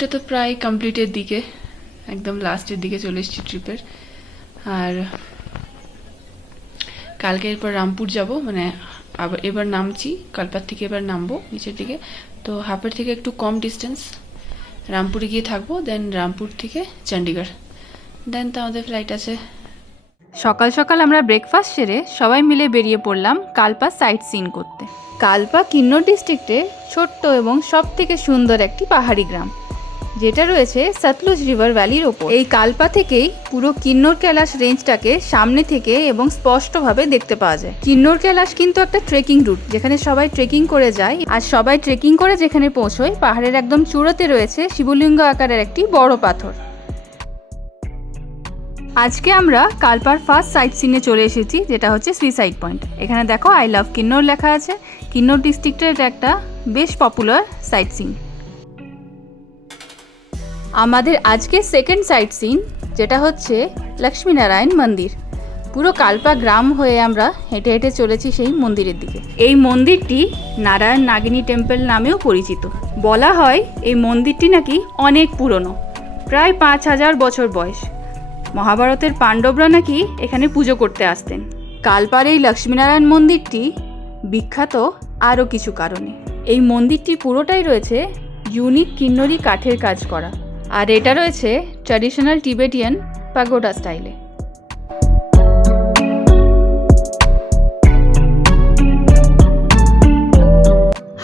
ট্রিপটা তো প্রায় কমপ্লিটের দিকে, একদম লাস্টের দিকে চলে এসেছি ট্রিপের। আর কালকে এরপর রামপুর যাব, মানে আবার এবার নামছি কালপার থেকে, এবার নামবো নিচের দিকে। তো হাপের থেকে একটু কম ডিস্টেন্স, রামপুরে গিয়ে থাকবো, দেন রামপুর থেকে চণ্ডীগড়, দেন তো আমাদের ফ্লাইট আছে। সকাল সকাল আমরা ব্রেকফাস্ট সেরে সবাই মিলে বেরিয়ে পড়লাম কালপা সাইট সিন করতে। কালপা কিন্নর ডিস্ট্রিক্টে ছোট্ট এবং সব থেকে সুন্দর একটি পাহাড়ি গ্রাম, যেটা রয়েছে সতলুজ রিভার ভ্যালির ওপর। এই কালপা থেকেই পুরো কিন্নর কৈলাস রেঞ্জটাকে সামনে থেকে এবং স্পষ্টভাবে দেখতে পাওয়া যায়। কিন্নর কৈলাস কিন্তু একটা ট্রেকিং রুট, যেখানে সবাই ট্রেকিং করে যায়। আর সবাই ট্রেকিং করে যেখানে পৌঁছয়, পাহাড়ের একদম চূড়াতে রয়েছে শিবলিঙ্গ আকারের একটি বড় পাথর। আজকে আমরা কালপার ফার্স্ট সাইট সিনে চলে এসেছি, যেটা হচ্ছে সুইসাইড পয়েন্ট। এখানে দেখো আই লাভ কিন্নর লেখা আছে। কিন্নর ডিস্ট্রিক্টের এটা একটা বেশ পপুলার সাইট সিন। আমাদের আজকে সেকেন্ড সাইট সিন, যেটা হচ্ছে লক্ষ্মীনারায়ণ মন্দির। পুরো কালপা গ্রাম হয়ে আমরা হেঁটে হেঁটে চলেছি সেই মন্দিরের দিকে। এই মন্দিরটি নারায়ণ নাগিনী টেম্পল নামেও পরিচিত। বলা হয় এই মন্দিরটি নাকি অনেক পুরনো, প্রায় 5000 বছর বয়স। মহাভারতের পাণ্ডবরা নাকি এখানে পুজো করতে আসতেন। কালপার এই লক্ষ্মীনারায়ণ মন্দিরটি বিখ্যাত আরও কিছু কারণে। এই মন্দিরটি পুরোটাই রয়েছে ইউনিক কিন্নরি কাঠের কাজ করা, আর এটা রয়েছে ট্র্যাডিশনাল টিবেটিয়ান পাগোডা স্টাইলে।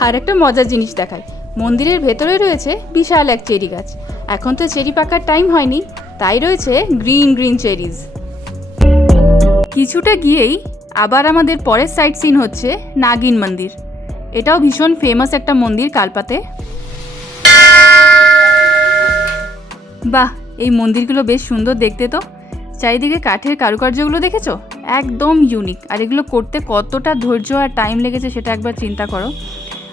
আর একটা মজার জিনিস দেখায়, মন্দিরের ভেতরে রয়েছে বিশাল এক চেরি গাছ। এখন তো চেরি পাকার টাইম হয়নি, তাই রয়েছে গ্রিন গ্রিন চেরিজ। কিছুটা গিয়েই আবার আমাদের পরের সাইট সিন হচ্ছে নাগিন মন্দির। এটাও ভীষণ ফেমাস একটা মন্দির কালপাতে। বাহ, এই মন্দিরগুলো বেশ সুন্দর দেখতে। তো চারিদিকে কাঠের কারুকার্যগুলো দেখেছো, একদম ইউনিক। আর এগুলো করতে কতটা ধৈর্য আর টাইম লেগেছে সেটা একবার চিন্তা করো।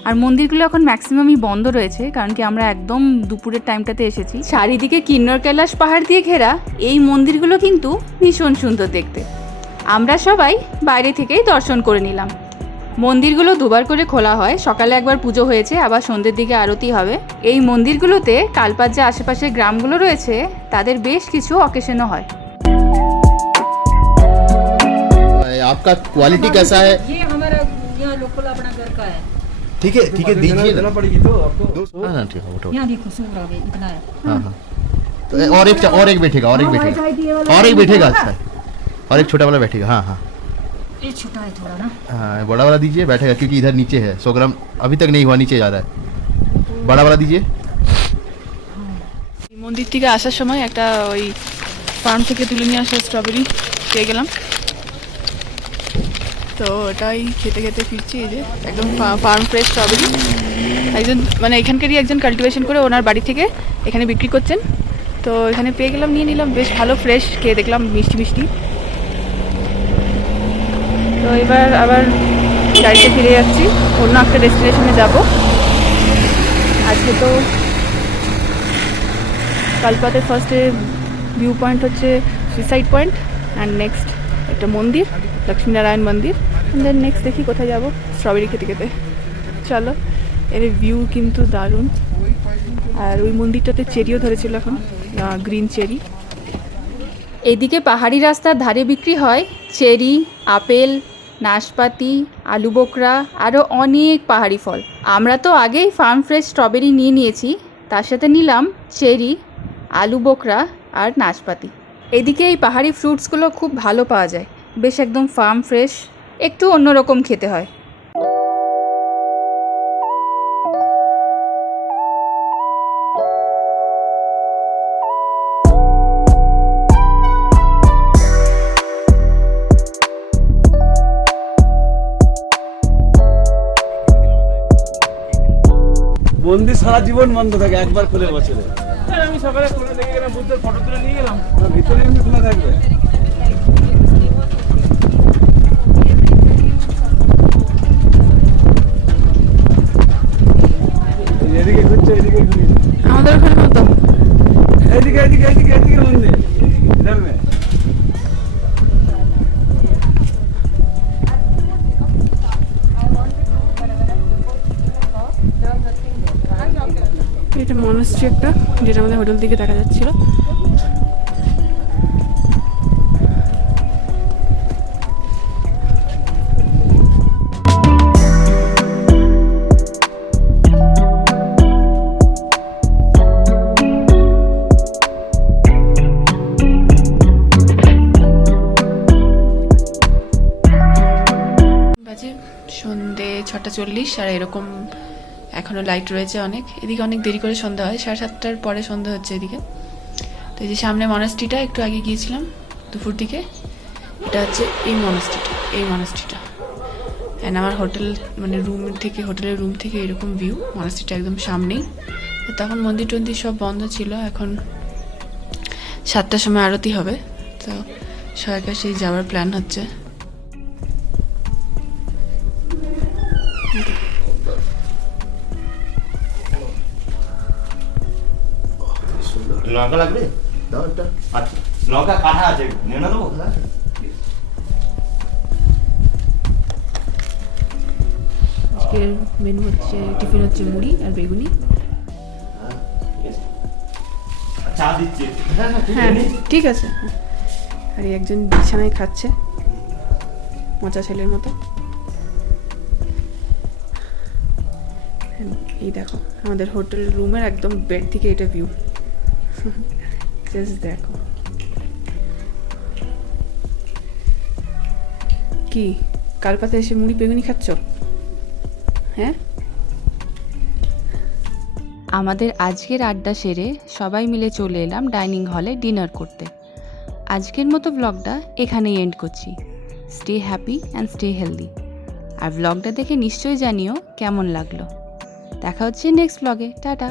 আর মন্দিরগুলো এখন ম্যাক্সিমামই বন্ধ রয়েছে, কারণ কি আমরা একদম দুপুরের টাইমটাতে এসেছি। চারিদিকে কিন্নর কৈলাস পাহাড় দিয়ে ঘেরা এই মন্দিরগুলো কিন্তু ভীষণ সুন্দর দেখতে। আমরা সবাই বাইরে থেকেই দর্শন করে নিলাম। মন্দিরগুলো দুবার করে খোলা হয়, সকালে একবার পুজো হয়েছে, আবার সন্ধ্যের দিকে আরতি হবে। এই মন্দিরগুলোতে কালপার যে আশেপাশের গ্রামগুলো রয়েছে তাদের বেশ কিছু অকেশনও হয়। आपका क्वालिटी कैसा है? ये हमारा यहाँ लोकल अपना घर का है। ठीक है दीजिए ना। पड़ेगी तो आपको। हाँ ना ठीक है उठो। यहाँ देखो सूर आ गए इतना है। हाँ हाँ तो और एक बैठेगा और एक बैठेगा अच्छा, और एक छोटा वाला बैठेगा। हाँ हाँ ये छोटा है थोड़ा ना। हाँ बड़ा वाला दीजिए, बैठेगा क्योंकि इधर नीचे है 100 ग्राम अभी तक नहीं हुआ, नीचे जा रहा है। बड़ा वाला दीजिए। মন্দির থেকে আসার সময় একটা ওই ফার্ম থেকে তুলে নিয়ে আসা স্ট্রবেরি পেয়ে গেলাম, তো ওটাই খেতে খেতে ফিরছি। এই যে একদম ফার্ম ফ্রেশ স্ট্রবেরি, একজন মানে এখানকারই একজন কাল্টিভেশন করে ওনার বাড়ি থেকে এখানে বিক্রি করছেন, তো এখানে পেয়ে গেলাম, নিয়ে নিলাম। বেশ ভালো ফ্রেশ, খেয়ে দেখলাম মিষ্টি মিষ্টি। তো এবার আবার গাড়িতে ফিরে যাচ্ছি, অন্য একটা ডেস্টিনেশনে যাব। আজকে তো কালপাতে ফার্স্টে ভিউ পয়েন্ট হচ্ছে সুইসাইড পয়েন্ট, অ্যান্ড নেক্সট একটা মন্দির লক্ষ্মীনারায়ণ মন্দির, দেন নেক্সট দেখি কোথায় যাব। স্ট্রবেরি খেতে খেতে চলো। এর ভিউ কিন্তু দারুণ। আর ওই মন্দিরটাতে চেরিও ধরেছিল এখন, গ্রিন চেরি। এদিকে পাহাড়ি রাস্তার ধারে বিক্রি হয় চেরি, আপেল, নাশপাতি, আলু বোকরা, আরও অনেক পাহাড়ি ফল। আমরা তো আগেই ফার্ম ফ্রেশ স্ট্রবেরি নিয়ে নিয়েছি, তার সাথে নিলাম চেরি, আলু বোকরা আর নাশপাতি। এদিকে এই পাহাড়ি ফ্রুটসগুলো খুব ভালো পাওয়া যায়, বেশ একদম ফার্ম ফ্রেশ, একটু অন্যরকম খেতে হয়। মন্দির সারা জীবন বন্ধ থাকে, একবার খুলে বছরে। আমি সকালে খুলে দেখে গেলাম, বুদ্ধের ফটো তুলে নিয়ে গেলাম, ভিতরে এমনি খোলা থাকবে। এদিকে ঘুরছে, এদিকে ঘুরছে, আমাদের ওখানে মতো এদিকে এদিকে এদিকে এদিকে মন্দির ধরবে। এই এটা মনাস্ট্রি একটা, যেটা আমাদের হোটেল থেকে দেখা যাচ্ছিল। বাজে সন্ধে 6:40 আর এরকম এখনও লাইট রয়েছে অনেক। এদিকে অনেক দেরি করে সন্ধ্যা হয়, 7:30টার পরে সন্ধ্যা হচ্ছে এদিকে। তো এই যে সামনে মনাস্ট্রিটা, একটু আগে গিয়েছিলাম দুপুর দিকে, এটা হচ্ছে এই মনাস্ট্রিটা। অ্যান্ড আমার হোটেল মানে হোটেলের রুম থেকে এরকম ভিউ, মনাস্ট্রিটা একদম সামনেই। তো তখন মন্দির টন্দির সব বন্ধ ছিল, এখন 7টার সময় আরতি হবে, তো সবাইকার সেই যাওয়ার প্ল্যান হচ্ছে। লঙ্কা লাগবে দাও একটা। আচ্ছা লঙ্কা কাটা আছে, নিয়ে না দেবো? আজকের মেনু হচ্ছে, টিফিন হচ্ছে মুড়ি আর বেগুনি। চা দিচ্ছি। হ্যাঁ ঠিক আছে। আর এই একজন বিছানায় খাচ্ছে মজা ছেলের মতো। এই দেখো আমাদের হোটেল রুমের একদম বেড থেকে এটা ভিউ, জাস্ট দেখো। কি কালপাতে এসে মুড়ি বেগুনি খাচ্ছ? হ্যাঁ, আমাদের আজকের আড্ডা সেরে সবাই মিলে চলে এলাম ডাইনিং হলে ডিনার করতে। আজকের মতো ব্লগটা এখানেই এন্ড করছি। Stay happy and stay healthy. আর ব্লগটা দেখে নিশ্চয়ই জানিও কেমন লাগলো। দেখা হচ্ছে নেক্সট ব্লগে। টাটা।